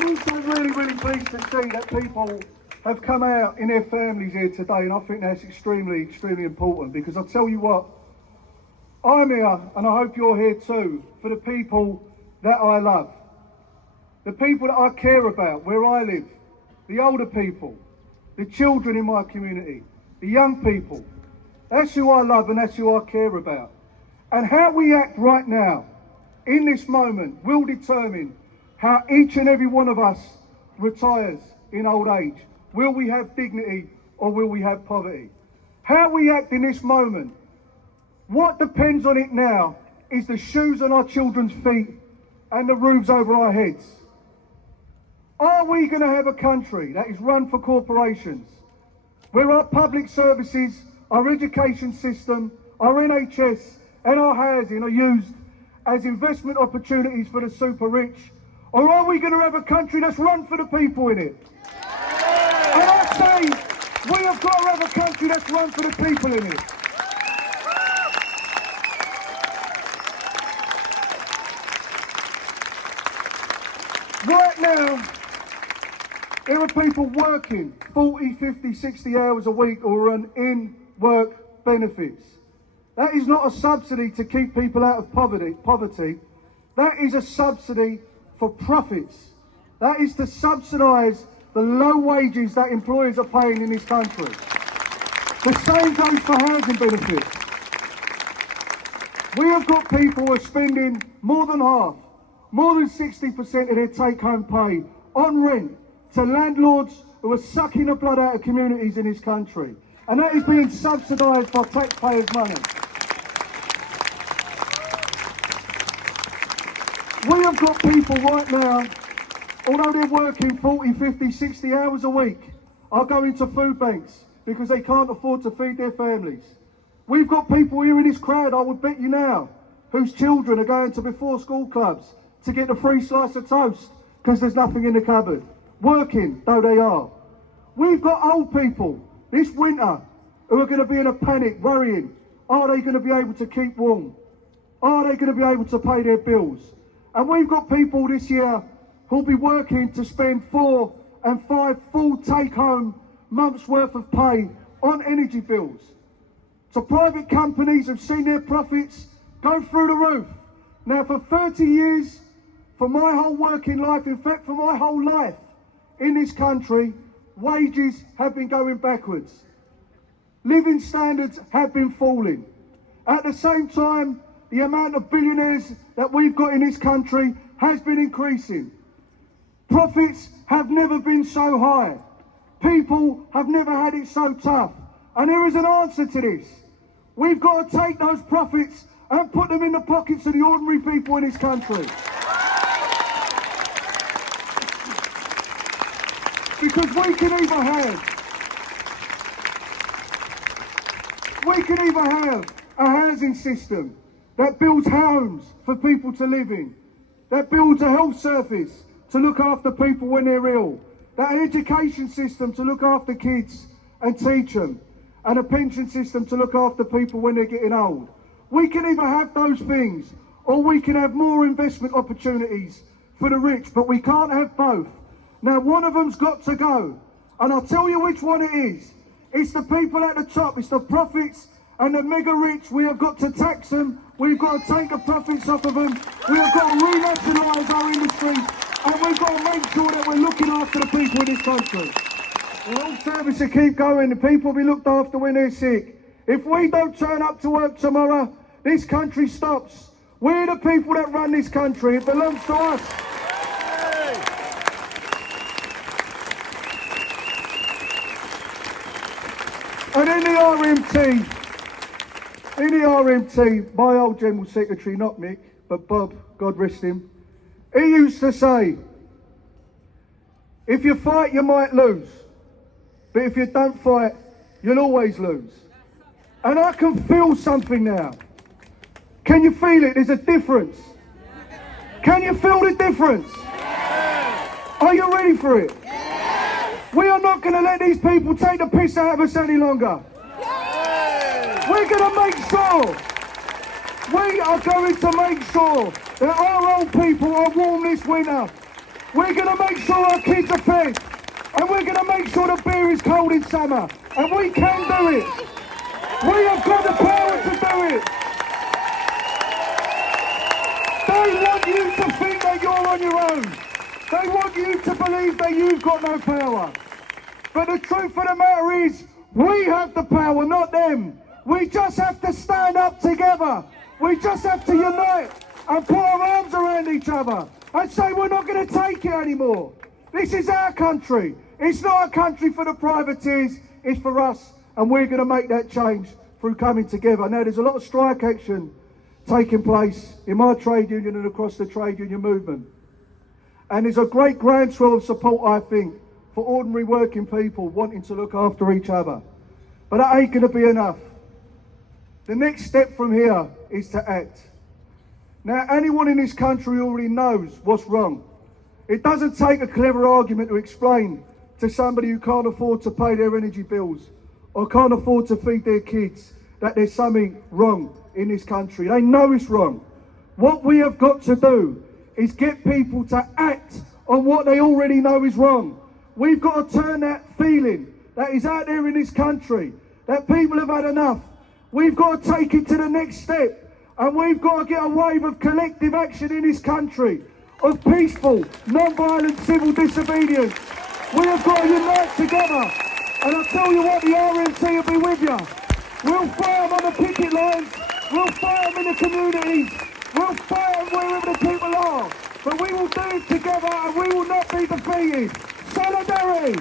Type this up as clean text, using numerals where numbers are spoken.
I'm also really pleased to see that people have come out in their families here today, and I think that's extremely important, because I'll tell you what, I'm here, and I hope you're here too, for the people that I love, the people that I care about where I live, the older people, the children in my community, the young people. That's who I love and that's who I care about. And how we act right now, in this moment, will determine how each and every one of us retires in old age. Will we have dignity or will we have poverty? How we act in this moment, what depends on it now is the shoes on our children's feet and the roofs over our heads. Are we going to have a country that is run for corporations, where our public services, our education system, our NHS and our housing are used as investment opportunities for the super rich? Or are we going to have a country that's run for the people in it? And I say, we have got to have a country that's run for the people in it. Right now, there are people working 40, 50, 60 hours a week or on in-work benefits. That is not a subsidy to keep people out of poverty. That is a subsidy for profits. That is to subsidise the low wages that employers are paying in this country. The same goes for housing benefits. We have got people who are spending more than half, more than 60% of their take-home pay on rent to landlords who are sucking the blood out of communities in this country. And that is being subsidised by taxpayers' money. We have got people right now, although they're working 40, 50, 60 hours a week, are going to food banks because they can't afford to feed their families. We've got people here in this crowd, I would bet you now, whose children are going to before school clubs to get a free slice of toast because there's nothing in the cupboard, working though they are. We've got old people this winter who are going to be in a panic, worrying, are they going to be able to keep warm? Are they going to be able to pay their bills? And we've got people this year who'll be working to spend 4 and 5 full take-home months' worth of pay on energy bills. So private companies have seen their profits go through the roof. Now for 30 years, for my whole working life, in fact for my whole life in this country, wages have been going backwards. Living standards have been falling. At the same time, the amount of billionaires that we've got in this country has been increasing. Profits have never been so high. People have never had it so tough. And there is an answer to this. We've got to take those profits and put them in the pockets of the ordinary people in this country. Because we can either have a housing system that builds homes for people to live in, that builds a health service to look after people when they're ill, that an education system to look after kids and teach them, and a pension system to look after people when they're getting old. We can either have those things, or we can have more investment opportunities for the rich, but we can't have both. Now one of them's got to go, and I'll tell you which one it is. It's the people at the top, it's the profits and the mega rich. We have got to tax them, we've got to take the profits off of them, we have got to renationalise our industry, and we've got to make sure that we're looking after the people in this country. The health service will keep going, the people will be looked after when they're sick. If we don't turn up to work tomorrow, this country stops. We're the people that run this country, it belongs to us. And in the RMT, my old General Secretary, not Mick, but Bob, God rest him, he used to say, if you fight, you might lose. But if you don't fight, you'll always lose. And I can feel something now. Can you feel it? There's a difference. Can you feel the difference? Are you ready for it? We are not going to let these people take the piss out of us any longer. We're going to make sure, we are going to make sure that our old people are warm this winter. We're going to make sure our kids are fed. And we're going to make sure the beer is cold in summer. And we can do it. We have got the power to do it. They want you to think that you're on your own. They want you to believe that you've got no power. But the truth of the matter is, we have the power, not them. We just have to stand up together. We just have to unite and put our arms around each other and say we're not going to take it anymore. This is our country. It's not a country for the privateers, it's for us. And we're going to make that change through coming together. Now, there's a lot of strike action taking place in my trade union and across the trade union movement. And there's a great groundswell of support, I think, for ordinary working people wanting to look after each other. But that ain't going to be enough. The next step from here is to act. Now, anyone in this country already knows what's wrong. It doesn't take a clever argument to explain to somebody who can't afford to pay their energy bills or can't afford to feed their kids that there's something wrong in this country. They know it's wrong. What we have got to do is get people to act on what they already know is wrong. We've got to turn that feeling that is out there in this country, that people have had enough. We've got to take it to the next step, and we've got to get a wave of collective action in this country, of peaceful, non-violent civil disobedience. We have got to unite together, and I'll tell you what, the RMC will be with you. We'll fight them on the picket lines, we'll fight them in the communities, we'll fight them wherever the people are, but we will do it together and we will not be defeated. Solidarity!